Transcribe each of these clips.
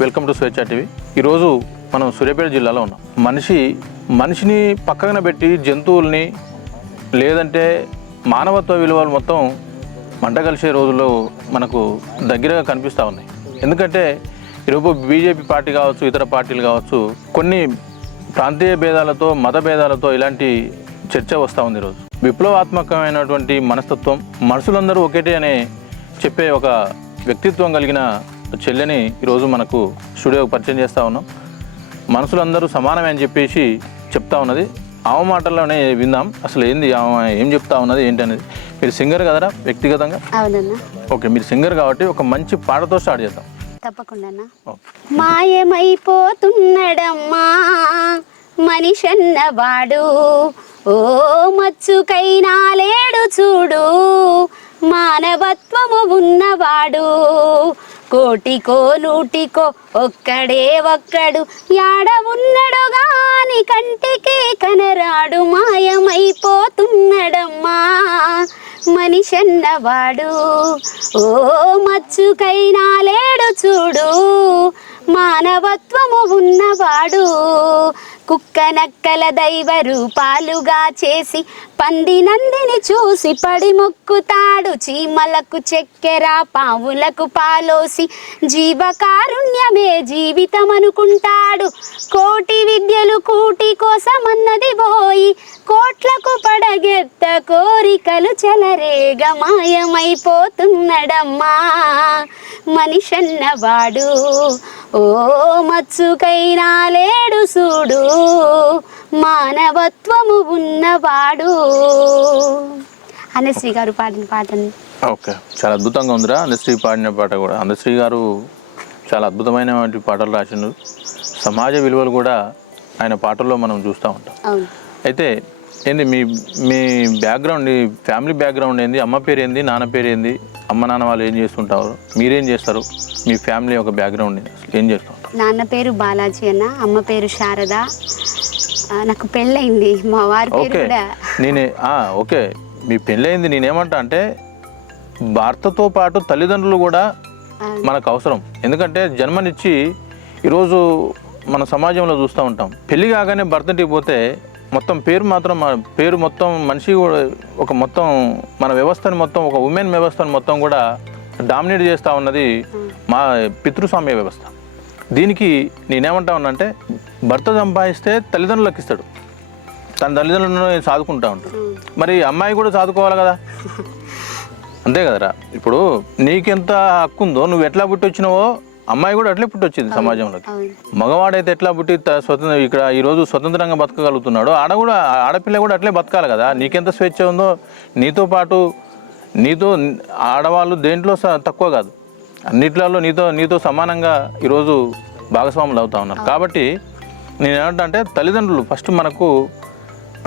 Welcome to స్వేచ్ఛ TV. ఈరోజు మనం సూర్యాపేట జిల్లాలో ఉన్నాం. మనిషిని పక్కన పెట్టి జంతువుల్ని లేదంటే మానవత్వ విలువలు మొత్తం మంట కలిసే రోజుల్లో మనకు దగ్గరగా కనిపిస్తూ ఉన్నాయి. ఎందుకంటే ఈరోజు బీజేపీ పార్టీ కావచ్చు, ఇతర పార్టీలు కావచ్చు, కొన్ని ప్రాంతీయ భేదాలతో మత భేదాలతో ఇలాంటి చర్చ వస్తూ ఉంది. ఈరోజు విప్లవాత్మకమైనటువంటి మనస్తత్వం, మనుషులందరూ ఒకటే అనే చెప్పే ఒక వ్యక్తిత్వం కలిగిన చెల్లెని ఈరోజు మనకు స్టూడియోకి పరిచయం చేస్తూ ఉన్నాం. మనుషులందరూ సమానమే అని చెప్పేసి చెప్తా ఉన్నది. ఆమె మాటల్లోనే విందాం అసలు ఏంది, ఆమె ఏం చెప్తా ఉన్నది ఏంటి అనేది. మీరు సింగర్ కదరా వ్యక్తిగతంగా? అవునన్నా. ఓకే, మీరు సింగర్ కాబట్టి ఒక మంచి పాటతో స్టార్ట్ చేద్దాం. తప్పకుండా. మాయమైపోతున్నడమ్మా మనిషన్నవాడు, ఓ మచ్చుకైనా లేడు చూడు, మానవత్వము ఉన్నవాడు, కోటికో నూటికో ఒక్కడే ఒక్కడు, యాడ ఉన్నడు గాని కంటికి కనరాడు, మాయమైపోతున్నడమ్మా మనిషన్నవాడు, ఓ మచ్చుకైనా లేడు చూడు, మానవత్వము ఉన్నవాడు, కుక్క నక్కల దైవ రూపాలుగా చేసి పంది నందిని చూసి పడి మొక్కుతాడు, చీమలకు చక్కెర పావులకు పాలోసి జీవకారుణ్యమే జీవితం అనుకుంటాడు, కోటి విద్యలు కూటి కోసమన్నది పోయి కోట్లకు పడగెత్త కోరికలు చెలరేగ, మాయమైపోతున్నడమ్మా మనిషన్నవాడు, ఓ మచ్చుకైనా లేడు చూడు, మానవత్వము ఉన్నవాడు అనశ్రీ గారు పాడిన పాటని. ఓకే, చాలా అద్భుతంగా ఉందిరా అనశ్రీ పాడిన పాట కూడా. అనశ్రీ గారు చాలా అద్భుతమైనటువంటి పాటలు రాసిండు. సమాజ విలువలు కూడా ఆయన పాటల్లో మనం చూస్తూ ఉంటాం. అయితే ఏంది మీ బ్యాక్గ్రౌండ్, ఫ్యామిలీ బ్యాక్గ్రౌండ్ ఏంది? అమ్మ పేరు ఏంది, నాన్న పేరు ఏంది? అమ్మ నాన్న వాళ్ళు ఏం చేస్తుంటారు, మీరేం చేస్తారు, మీ ఫ్యామిలీ ఒక బ్యాక్గ్రౌండ్ ఏం చేస్తారు? నాన్న పేరు బాలాజీ అన్న, అమ్మ పేరు శారద. నాకు పెళ్ళయింది, మా వారి పేరు కూడా. ఓకే, మీ పెళ్ళయింది. నేనేమంటా అంటే భర్తతో పాటు తల్లిదండ్రులు కూడా మనకు అవసరం. ఎందుకంటే జన్మనిచ్చి ఈరోజు మన సమాజంలో చూస్తూ ఉంటాం, పెళ్ళి కాగానే భర్తటికి పోతే మొత్తం పేరు మొత్తం మనిషి ఒక మొత్తం మన వ్యవస్థను మొత్తం ఒక ఉమెన్ వ్యవస్థను మొత్తం కూడా డామినేట్ చేస్తూ ఉన్నది మా పితృస్వామ్య వ్యవస్థ. దీనికి నేనేమంటా ఉన్నానంటే భర్త సంపాదిస్తే తల్లిదండ్రులకు ఇస్తాడు, తన తల్లిదండ్రులను సాదుకుంటూ ఉంటాడు. మరి అమ్మాయి కూడా సాదుకోవాలి కదా, అంతే కదరా? ఇప్పుడు నీకెంత హక్కు ఉందో, నువ్వు ఎట్లా పుట్టి వచ్చినావో అమ్మాయి కూడా అట్లే పుట్టొచ్చింది సమాజంలోకి. మగవాడైతే ఎట్లా పుట్టి ఇక్కడ ఈరోజు స్వతంత్రంగా బతకగలుగుతున్నాడో ఆడపిల్ల కూడా అట్లే బతకాలి కదా. నీకెంత స్వేచ్ఛ ఉందో నీతో పాటు ఆడవాళ్ళు దేంట్లో తక్కువ కాదు, అన్నిట్లలో నీతో సమానంగా ఈరోజు భాగస్వాములు అవుతా ఉన్నారు. కాబట్టి నేనేమంటే తల్లిదండ్రులు ఫస్ట్ మనకు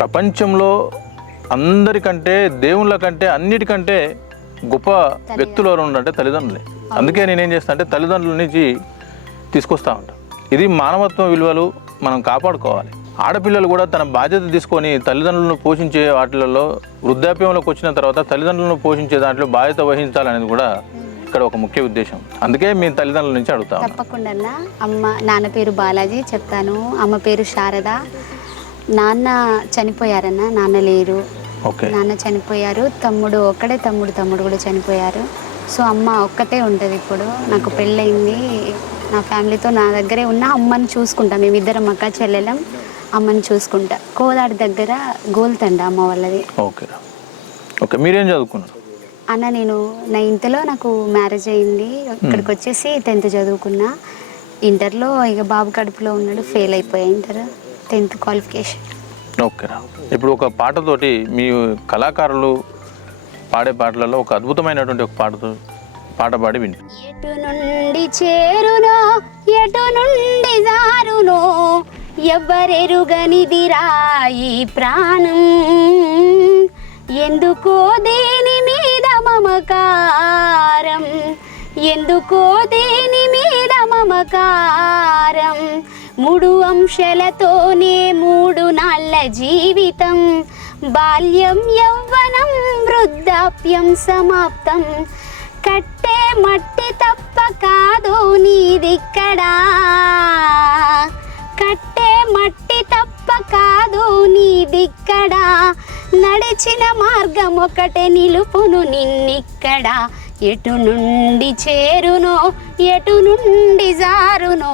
ప్రపంచంలో అందరికంటే, దేవుళ్ళ కంటే, అన్నిటికంటే గొప్ప వ్యక్తులు ఎవరు ఉండంటే తల్లిదండ్రులే. అందుకే నేనేం చేస్తాను అంటే తల్లిదండ్రుల నుంచి తీసుకొస్తూ ఉంటాను. ఇది మానవత్వ విలువలు మనం కాపాడుకోవాలి. ఆడపిల్లలు కూడా తన బాధ్యత తీసుకొని తల్లిదండ్రులను పోషించే వాటిలలో వృద్ధాప్యంలోకి వచ్చిన తర్వాత తల్లిదండ్రులను పోషించే దాంట్లో బాధ్యత వహించాలనేది కూడా ఇక్కడ ఒక ముఖ్య ఉద్దేశం. అందుకే మీ తల్లిదండ్రుల నుంచి అడుగుతాను. తప్పకుండా. నాన్న పేరు బాలాజీ చెప్తాను, అమ్మ పేరు శారద. నాన్న చనిపోయారన్న, నాన్న లేరు. నాన్న చనిపోయారు, తమ్ముడు కూడా చనిపోయారు. సో అమ్మ ఒక్కతే ఉంటుంది. ఇప్పుడు నాకు పెళ్ళయింది, నా ఫ్యామిలీతో నా దగ్గరే ఉన్న అమ్మని చూసుకుంటా. మేమిద్దరం అక్క చెల్లెలం, అమ్మని చూసుకుంటా. కోదాడి దగ్గర గోల్తండ అమ్మ వాళ్ళది. ఓకే, మీరేం చదువుకున్నారు అన్న? నేను 9th నాకు మ్యారేజ్ అయింది. ఇక్కడికి వచ్చేసి 10th చదువుకున్నా. ఇంటర్లో ఇక బాబు కడుపులో ఉన్నాడు, ఫెయిల్ అయిపోయా ఇంటర్, 10th క్వాలిఫికేషన్. ఓకేరా, ఇప్పుడు ఒక పాటతోటి మీ కళాకారులు పాడే పాటలలో ఒక అద్భుతమైనటువంటి ఒక పాట పాడి విని. ఎటు నుండి చేరునో ఎటు నుండి జారునో ఎవ్వరెరుగనిదిరా ఈ ప్రాణం, ఎందుకో దేని మీద మమకారం, ఎందుకో దేని మీద మమకారం, 3 అంశాలతోనే 3 నాళ్ళ జీవితం, బాల్యం యవ్వనం వృద్ధాప్యం సమాప్తం, కట్టే మట్టి తప్ప కాదు నీదిక్కడా, కట్టే మట్టి తప్ప కాదు నీదిక్కడా, నడిచిన మార్గం ఒకటే నిలుపును నిన్నిక్కడ, ఎటు నుండి చేరునో ఎటు నుండి జారునో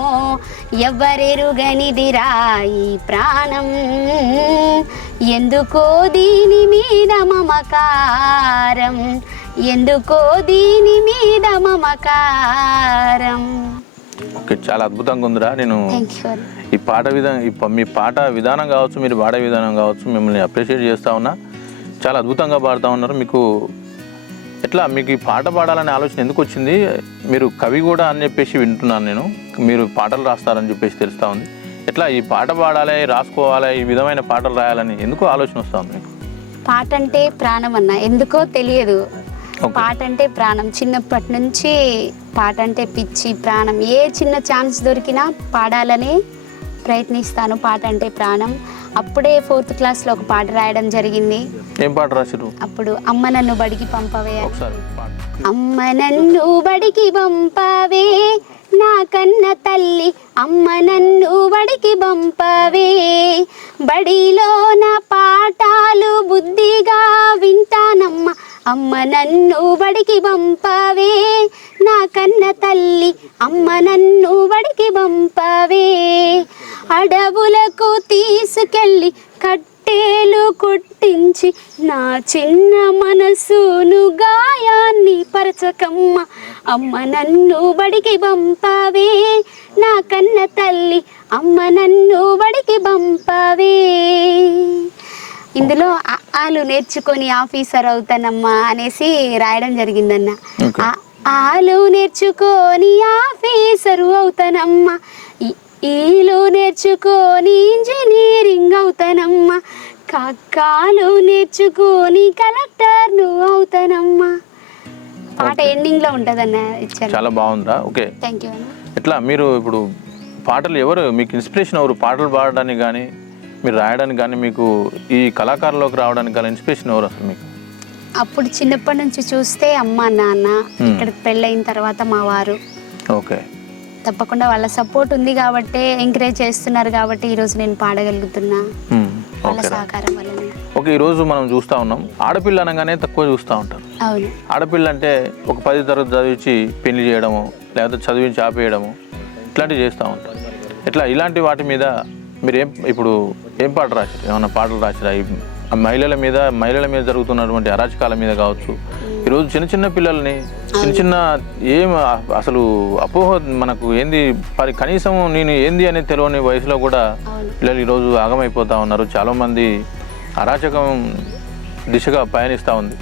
ఎవ్వరెరుగనిదిరా ఈ ప్రాణం, ఎందుకో దీని మీద మమకారం, ఎందుకో దీని మీద మమకారం. ఓకే, చాలా అద్భుతంగా ఉందిరా. నేను ఈ పాట మీ పాట విధానం కావచ్చు, మీరు పాడే విధానం కావచ్చు, మిమ్మల్ని అప్రిషియేట్ చేస్తూ ఉన్నా. చాలా అద్భుతంగా పాడుతూ ఉన్నారు. మీకు ఈ పాట పాడాలనే ఆలోచన ఎందుకు వచ్చింది? మీరు కవి కూడా అని చెప్పేసి వింటున్నాను నేను, మీరు పాటలు రాస్తారని చెప్పేసి తెలుస్తూ ఉంది. ఎట్లా ఈ పాట పాడాలి, రాసుకోవాలి, ఈ విధమైన పాటలు రాయాలని ఎందుకు ఆలోచన వస్తూ ఉంది మీకు? పాట అంటే ప్రాణం అన్న, ఎందుకో తెలియదు. పాట అంటే ప్రాణం, చిన్నప్పటి నుంచి పాట అంటే పిచ్చి ప్రాణం. ఏ చిన్న ఛాన్స్ దొరికినా పాడాలని ప్రయత్నిస్తాను. పాట అంటే ప్రాణం. అప్పుడే 4th క్లాస్లో ఒక పాట రాయడం జరిగింది. ఏం పాట రాసిరు? అప్పుడు అమ్మ నన్ను బడికి పంపవే. అమ్మ నన్ను బడికి పంపవే నా కన్న తల్లి, అమ్మ నన్ను బడికి పంపవే, బడిలో నా పాఠాలు బుద్ధిగా వింటానమ్మ, అమ్మ నన్ను బడికి పంపవే నా కన్న తల్లి, అమ్మ నన్ను బడికి పంపవే, అడవులకు తీసుకెళ్ళి కట్టేలు కొట్టించి నా చిన్న మనసును గాయాన్ని పరచకమ్మ, అమ్మ నన్ను బడికి పంపవే నా కన్న తల్లి, అమ్మ నన్ను బడికి పంపవే. ఇందులో ఆలు నేర్చుకొని ఆఫీసర్ అవుతానమ్మా అనేసి రాయడం జరిగిందన్న. ఆలు నేర్చుకొని ఆఫీసరు అవుతానమ్మా, ఈలు నేర్చుకొని ఇంజనీరింగ్ అవుతానమ్మా, కాకాలు నేర్చుకొని కలెక్టర్ను అవుతానమ్మా. పాట ఎండింగ్ లో ఉంటదన్న. చాలా బాగుందా? ఓకే, థ్యాంక్ యూ అన్న. ఎట్లా మీరు ఇప్పుడు పాటలు ఎవరు మీకు ఇన్స్పిరేషన్? ఎవరు పాటలు పాడడానికి కానీ మీరు రాయడానికి కానీ, మీకు ఈ కళాకారులోకి రావడానికి కానీ ఇన్స్పిరేషన్ ఎవరు అసలు మీకు? అప్పుడు చిన్నప్పటి నుంచి చూస్తే అమ్మ నాన్న, ఇక్కడికి పెళ్ళైన తర్వాత మా వారు. ఓకే, తప్పకుండా వాళ్ళ సపోర్ట్ ఉంది కాబట్టి, ఎంకరేజ్ చేస్తున్నారు కాబట్టి ఈరోజు నేను పాడగలుగుతున్నా, వాళ్ళ సహకారం వల్లనే. ఓకే, ఈరోజు మనం చూస్తూ ఉన్నాం, ఆడపిల్ల అనగానే తక్కువ చూస్తూ ఉంటారు. అవును, ఆడపిల్ల అంటే ఒక 10వ తరగతి చదివించి పెళ్లి చేయడము, లేకపోతే చదివించి ఆపేయడము, ఇట్లాంటివి చేస్తూ ఉంటారు. ఇట్లా ఇలాంటి వాటి మీద మీరు ఇప్పుడు ఏం పాట రాశారు? ఏమన్నా పాటలు రాశారా? మహిళల మీద జరుగుతున్నటువంటి అరాచకాల మీద కావచ్చు, ఈరోజు చిన్న పిల్లల్ని చిన్న ఏం అసలు అపోహ మనకు ఏంది కనీసం నేను ఏంది అనేది తెలియని వయసులో కూడా పిల్లలు ఈరోజు ఆగమైపోతూ ఉన్నారు. చాలామంది అరాచకం దిశగా పయనిస్తూ ఉంది.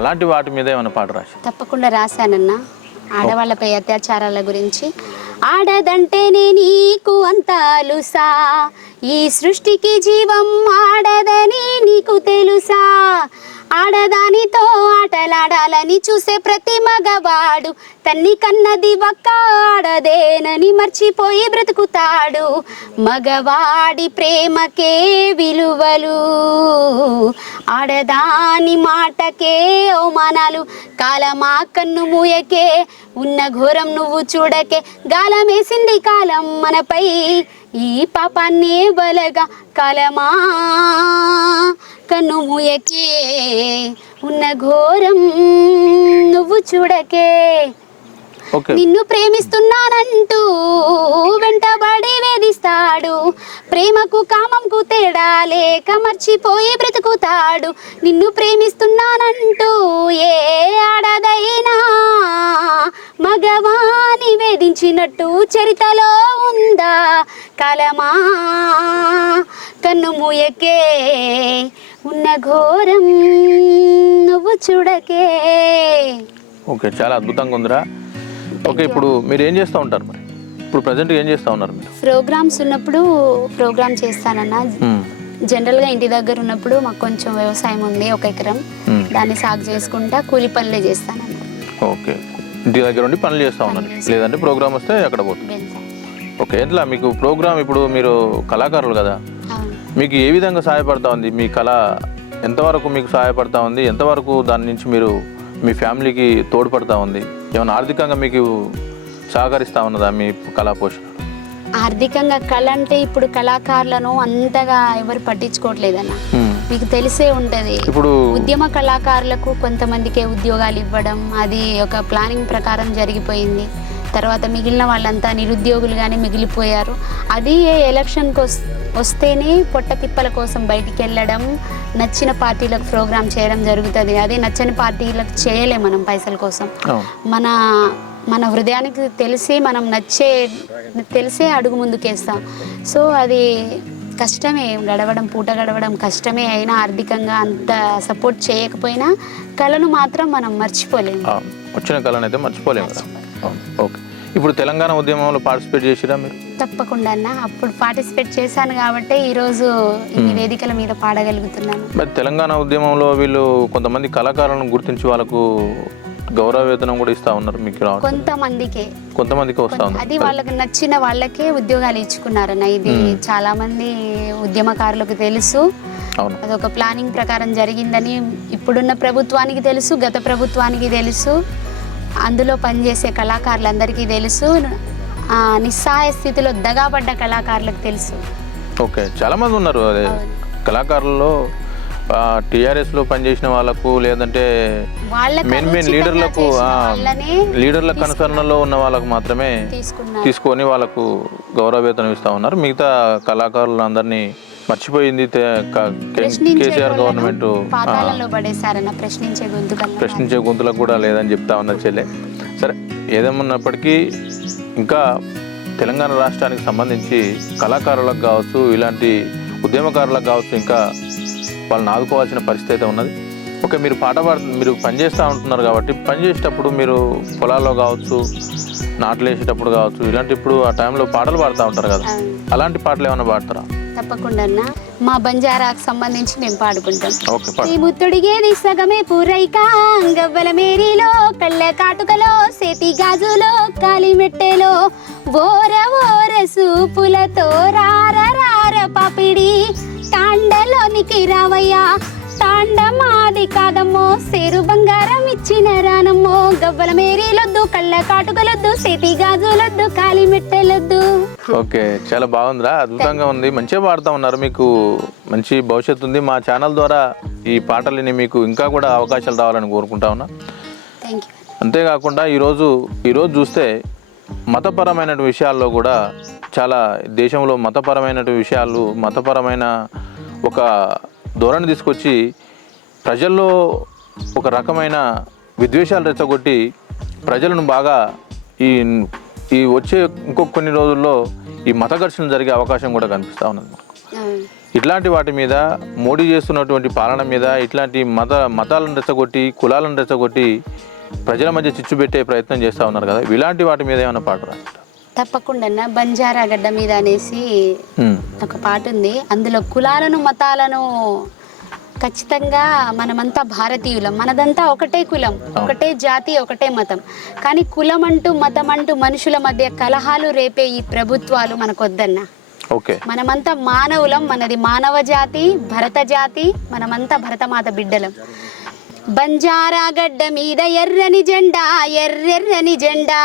అలాంటి వాటి మీద ఏమైనా పాట రాశారు? తప్పకుండా రాశానన్నా. ఆడవాళ్ళపై అత్యాచారాల గురించి. ఆడదంటేనే నీకు అంతాలుసా, ఈ సృష్టికి జీవం ఆడదని నీకు తెలుసా, ఆడదానితో ఆటలాడాలని చూసే ప్రతి మగవాడు తన్ని కన్నది ఒక్క ఆడదేనని మర్చిపోయి బ్రతుకుతాడు. మగవాడి ప్రేమకే విలువలు, ఆడదాని మాటకే అవమానాలు, కాలమా కన్ను మూయకే ఉన్న ఘోరం నువ్వు చూడకే, గాలమేసింది కాలం మనపై ఈ పాపాన్నే బలగా, కాలమా కన్ను మూయకే ఉన్న ఘోరం నువ్వు చూడకే, నిన్ను ప్రేమిస్తున్నానంటూ వెంటబడి వేధిస్తాడు, ప్రేమకు కామంకు తేడా లేక మర్చిపోయి బ్రతుకుతాడు. నిన్ను ప్రేమిస్తున్నానంటూ ఏ ఆడదైనా మగవాని వేధించినట్టు చరితలో ఉందా, కాలమా కన్ను మూయకే ఉన్న ఘోరం నువ్వు చూడకే. ఓకే, చాలా అద్భుతంగా ఉందిరా. ఓకే, ఇప్పుడు మీరు ఏం చేస్తూ ఉంటారు? మరి ఇప్పుడు ప్రజెంట్ ఏం చేస్తూ ఉన్నారు మీరు? ప్రోగ్రామ్స్ ఉన్నప్పుడు ప్రోగ్రామ్ చేస్తానన్నా. జనరల్గా ఇంటి దగ్గర ఉన్నప్పుడు మాకు కొంచెం వ్యవసాయం ఉంది, 1 ఎకరం, దాన్ని సాగు చేసుకుంటా కూలి పనులే చేస్తానన్నా. ఓకే, ఇంటి దగ్గర ఉండి పనులు చేస్తూ ఉన్నారు, లేదంటే ప్రోగ్రామ్ వస్తే అక్కడ పోతుంది. ఓకే, ఎట్లా మీకు ప్రోగ్రామ్, ఇప్పుడు మీరు కళాకారులు కదా, మీకు ఏ విధంగా సహాయపడతా ఉంది? మీ కళ ఎంతవరకు మీకు సహాయపడతా ఉంది? ఎంతవరకు దాని నుంచి మీరు మీ ఫ్యామిలీకి తోడ్పడతా ఉంది? ఏమైనా ఆర్థికంగా మీకు సహకరిస్తూ ఉన్నదా మీ కళా పోషణ? ఆర్థికంగా కళ అంటే ఇప్పుడు కళాకారులను అంతగా ఎవరు పట్టించుకోవట్లేదన్న. మీకు తెలిసే ఉంటుంది, ఇప్పుడు ఉద్యమ కళాకారులకు కొంతమందికే ఉద్యోగాలు ఇవ్వడం అది ఒక ప్లానింగ్ ప్రకారం జరిగిపోయింది. తర్వాత మిగిలిన వాళ్ళంతా నిరుద్యోగులుగానే మిగిలిపోయారు. అది ఎలక్షన్కి వస్తేనే పొట్టతిప్పల కోసం బయటికి వెళ్ళడం, నచ్చిన పార్టీలకు ప్రోగ్రామ్ చేయడం జరుగుతుంది. అదే నచ్చని పార్టీలకు చేయలే మనం పైసల కోసం. మన హృదయానికి మనం తెలిసే అడుగు ముందుకేస్తాం. సో అది కష్టమే, పూట గడవడం కష్టమే. అయినా ఆర్థికంగా అంత సపోర్ట్ చేయకపోయినా కళను మాత్రం మనం మర్చిపోలేము. వచ్చిన కళను అయితే మర్చిపోలేము. ఓకే, ఇప్పుడు తెలంగాణ ఉద్యమంలో పార్టిసిపేట్ చేసిరా మీరు? తప్పకుండా అన్న, అప్పుడు పార్టిసిపేట్ చేశాను కాబట్టి ఈరోజు ఈ వేదికల మీద పాడగలుగుతున్నాను. మరి తెలంగాణ ఉద్యమంలో వీళ్ళు కొంతమంది కళాకారులను గుర్తించి వాళ్ళకు గౌరవ వేతనం కూడా ఇస్తా ఉన్నారు. మీకు కొంతమందికి వస్తా ఉంది. అది వాళ్ళకి నచ్చిన వాళ్ళకే ఉద్యోగాలు ఇచ్చుకున్నారన్న. ఇది చాలా మంది ఉద్యమకారులకు తెలుసు. అదొక ప్లానింగ్ ప్రకారం జరిగిందని ఇప్పుడున్న ప్రభుత్వానికి తెలుసు, గత ప్రభుత్వానికి తెలుసు, అందులో పనిచేసే కళాకారులందరికీ తెలుసు, నిస్సహాయ స్థితిలో దగాపడ్డ కళాకారులకు తెలుసు. ఓకే, చాలా మంది ఉన్నారు అదే కళాకారుల్లో. టీఆర్ఎస్లో పనిచేసిన వాళ్ళకు, లేదంటే మెయిన్ లీడర్ల కన్సర్న్లో ఉన్న వాళ్ళకు మాత్రమే తీసుకొని వాళ్ళకు గౌరవ వేతనం ఇస్తూ ఉన్నారు. మిగతా కళాకారులు అందరినీ మర్చిపోయింది కేసీఆర్ గవర్నమెంట్. ప్రశ్నించే గొంతులకు కూడా లేదని చెప్తా ఉన్నారు చెల్లె. సరే, ఏదేమన్నప్పటికీ ఇంకా తెలంగాణ రాష్ట్రానికి సంబంధించి కళాకారులకు కావచ్చు, ఇలాంటి ఉద్యమకారులకు కావచ్చు, ఇంకా వాళ్ళని ఆదుకోవాల్సిన పరిస్థితి అయితే ఉన్నది. ఓకే, మీరు మీరు పనిచేస్తూ ఉంటున్నారు కాబట్టి పనిచేసేటప్పుడు మీరు పొలాల్లో కావచ్చు, నాట్లు వేసేటప్పుడు కావచ్చు, ఇలాంటి ఇప్పుడు ఆ టైంలో పాటలు పాడుతూ ఉంటారు కదా, అలాంటి పాటలు ఏమైనా పాడతారా? తప్పకుండా అన్న, మా బంజారాకు సంబంధించి మేము పాడుకుంటాం. ఈ ముత్తుడిగేది సగమే పూరైక, గవ్వల మేరీలో, కళ్ళ కాటుకలో, సేతి గాజులో, కాలిమెట్టెలో, ఓర ఓర సూపులతో రార రార పాపిడి తాండలోనికి రావయ్యా, తాండ మాది కాదమ్మో, సేరు బంగారం ఇచ్చిన రానమ్మో, గవ్వల మేరీలొద్దు, కళ్ళ కాటుకలొద్దు, సేతి గాజులొద్దు, కాలిమెట్టెలొద్దు. ఓకే, చాలా బాగుందిరా, అద్భుతంగా ఉంది, మంచిగా పాడుతూ ఉన్నారు. మీకు మంచి భవిష్యత్తు ఉంది. మా ఛానల్ ద్వారా ఈ పాటలని మీకు ఇంకా కూడా అవకాశాలు రావాలని కోరుకుంటా ఉన్నా. అంతేకాకుండా ఈరోజు చూస్తే మతపరమైన విషయాల్లో కూడా చాలా దేశంలో మతపరమైన ఒక ధోరణి తీసుకొచ్చి ప్రజల్లో ఒక రకమైన విద్వేషాలు రెచ్చగొట్టి ప్రజలను బాగా ఈ వచ్చే కొన్ని రోజుల్లో ఈ మత ఘర్షణ జరిగే అవకాశం కూడా కనిపిస్తూ ఉన్నది మనకు. ఇట్లాంటి వాటి మీద, మోడీ చేస్తున్నటువంటి పాలన మీద, ఇట్లాంటి మతాలను రెచ్చగొట్టి, కులాలను రెచ్చగొట్టి ప్రజల మధ్య చిచ్చు పెట్టే ప్రయత్నం చేస్తూ ఉన్నారు కదా, ఇలాంటి వాటి మీద ఏమైనా పాట రా? తప్పకుండా, బంజారా గడ్డ మీద అనేసి ఒక పాట ఉంది. అందులో కులాలను మతాలను ఖచ్చితంగా మనమంతా భారతీయులం, మనదంతా ఒకటే కులం, ఒకటే జాతి, ఒకటే మతం. కానీ కులం అంటూ మతం అంటూ మనుషుల మధ్య కలహాలు రేపే ఈ ప్రభుత్వాలు మనకొద్దన్న. మనమంతా మానవులం, మనది మానవ జాతి, భరత జాతి, మనమంతా భరతమాత బిడ్డలం. బంజారా గడ్డ మీద ఎర్రని జెండా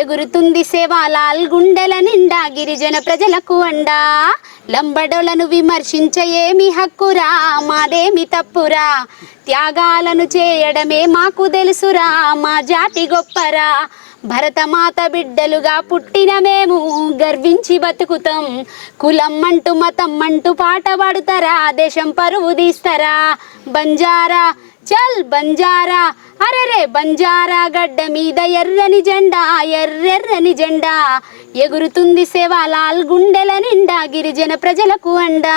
ఎగురుతుంది సేవాలాల్ గుండెల నిండా, గిరిజన ప్రజలకు అండా, లంబడోలను విమర్శించ ఏమి హక్కురా, మాదేమి తప్పురా, త్యాగాలను చేయడమే మాకు తెలుసురా, మా జాతి గొప్పరా, భరతమాత బిడ్డలుగా పుట్టిన మేము గర్వించి బతుకుతాం, కులం అంటూ మతం అంటూ పాట పాడుతారా, దేశం పరువు తీస్తారా, బంజారా చల్ బంజారా, అరెరే బంజారా గడ్డ మీద ఎర్రని జెండా ఎగురుతుంది సేవాలాల్ గుండెల నిండా, గిరిజన ప్రజలకు అండా.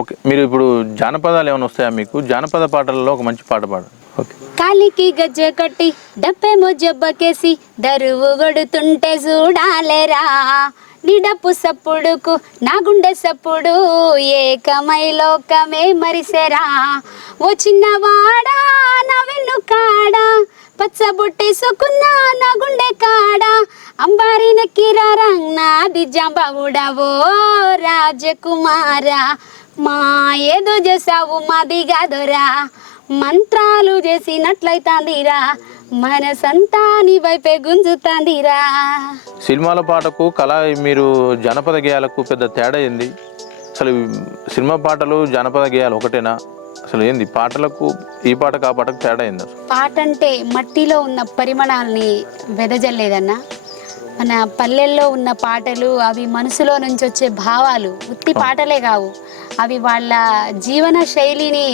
ఓకే, మీరు ఇప్పుడు జానపదాలు ఏమైనా వస్తాయా మీకు? జానపద పాటలలో ఒక మంచి పాట పాడు. కాలికి గజ్జ కట్టి డప్పే మొజ్జబ్బకేసి దరువు గొడుతుంటే చూడాలేరా, నిడపు సప్పుడుకు నా గుండె సప్పుడు, ఏకమై లోకమే మరిసెరా, ఓ చిన్నవాడా నా వెన్ను కాడా, పచ్చబొట్టేసుకున్నా నా గుండె కాడా, అంబారిన కిరారంగ్ నాది జంబవుడవో రాజకుమారా, మా ఏదో చేసావు మాది కాదురా, మంత్రాలు చేసినట్లయితాందిరా, మనసంతా నీ వైపే గుంజుతాందిరా. సినిమాల పాటకు కళ మీరు జానపద గేయాలకు పెద్ద తేడా ఏంది? అసలు సినిమా పాటలు జానపద గేయాలు ఒకటేనా? అసలు ఏంది పాటలకు ఈ పాటకు ఆ పాటకు తేడా ఏంది? పాట అంటే మట్టిలో ఉన్న పరిమాణాలని వెదజల్లేదన్న. మన పల్లెల్లో ఉన్న పాటలు అవి మనసులో నుంచి వచ్చే భావాలు, ఉత్తి పాటలే కావు. అవి వాళ్ళ జీవన శైలిని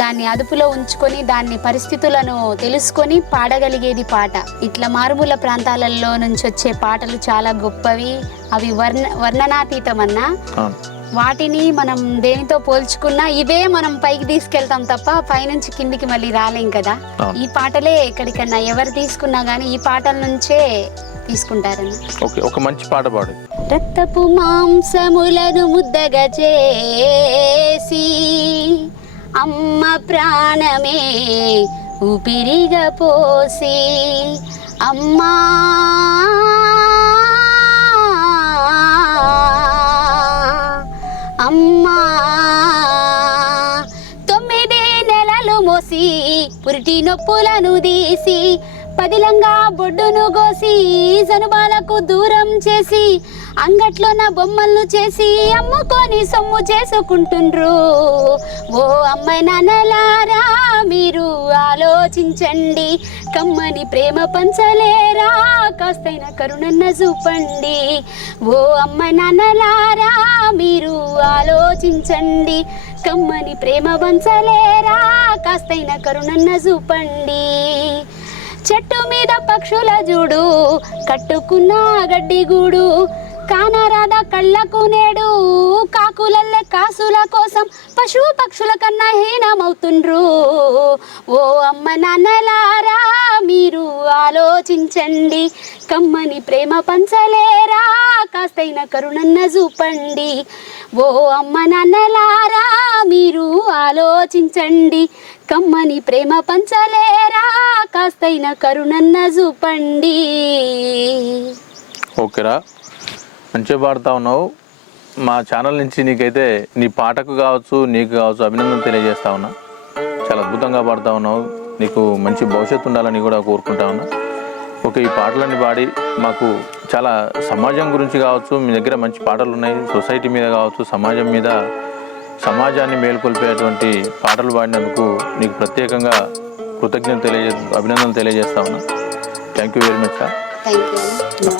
దాన్ని అదుపులో ఉంచుకొని దాన్ని పరిస్థితులను తెలుసుకొని పాడగలిగేది పాట. ఇట్లా మారుమూల ప్రాంతాలలో నుంచి వచ్చే పాటలు చాలా గొప్పవి. అవి వర్ణనాతీతం అన్న. వాటిని మనం దేనితో పోల్చుకున్నా ఇవే మనం పైకి తీసుకెళ్తాం తప్ప పైనుంచి కిందికి మళ్ళీ రాలేం కదా. ఈ పాటలే ఎక్కడికన్నా ఎవరు తీసుకున్నా కానీ ఈ పాటల నుంచే తీసుకుంటారని. ఒక మంచి పాట పాడు. రక్తపు మాంసములను ముద్దగా చేసి అమ్మ ప్రాణమే ఊపిరిగా పోసి అమ్మా అమ్మా 9 నెలలు మోసి పురిటి నొప్పులను తీసి పదిలంగా బొడ్డును గోసి జనుబాలకు దూరం చేసి అంగట్లో నా బొమ్మలను చేసి అమ్ముకొని సొమ్ము చేసుకుంటుండ్రు. ఓ అమ్మాయి నాన్నలారా మీరు ఆలోచించండి, కమ్మని ప్రేమ పంచలేరా కాస్తైన కరుణన్న చూపండి. ఓ అమ్మాయి నాన్నలారా మీరు ఆలోచించండి, కమ్మని ప్రేమ పంచలేరా కాస్తైన కరుణన్న చూపండి. చెట్టు మీద పక్షుల జూడు కట్టుకున్న గడ్డి గూడు కానరాద కళ్ళకు నేడు కాకులల్లే కాసుల కోసం పశువు పక్షుల కన్నా హీనమవుతుండ్రు. ఓ అమ్మ నాన్నలారా మీరు ఆలోచించండి, కమ్మని ప్రేమ పంచలేరా కాస్తైన కరుణన్న చూపండి. ఓ అమ్మ నాన్నలారా మీరు ఆలోచించండి, కమ్మని ప్రేమ పంచలేరా కాస్తైన కరుణన్న చూపండి. ఓకేరా, మంచిగా పాడుతూ ఉన్నావు. మా ఛానల్ నుంచి నీకైతే నీ పాటకు కావచ్చు నీకు కావచ్చు అభినందన తెలియజేస్తా ఉన్నా. చాలా అద్భుతంగా పాడుతూ ఉన్నావు. నీకు మంచి భవిష్యత్తు ఉండాలని కూడా కోరుకుంటా ఉన్నా. ఓకే, ఈ పాటలన్నీ పాడి మాకు చాలా సమాజం గురించి కావచ్చు, మీ దగ్గర మంచి పాటలు ఉన్నాయి, సొసైటీ మీద కావచ్చు, సమాజం మీద, సమాజాన్ని మేలుకొల్పేటువంటి పాటలు పాడినందుకు నీకు ప్రత్యేకంగా అభినందనలు తెలియజేస్తా ఉన్నా. Thank you very much sir. Thank you.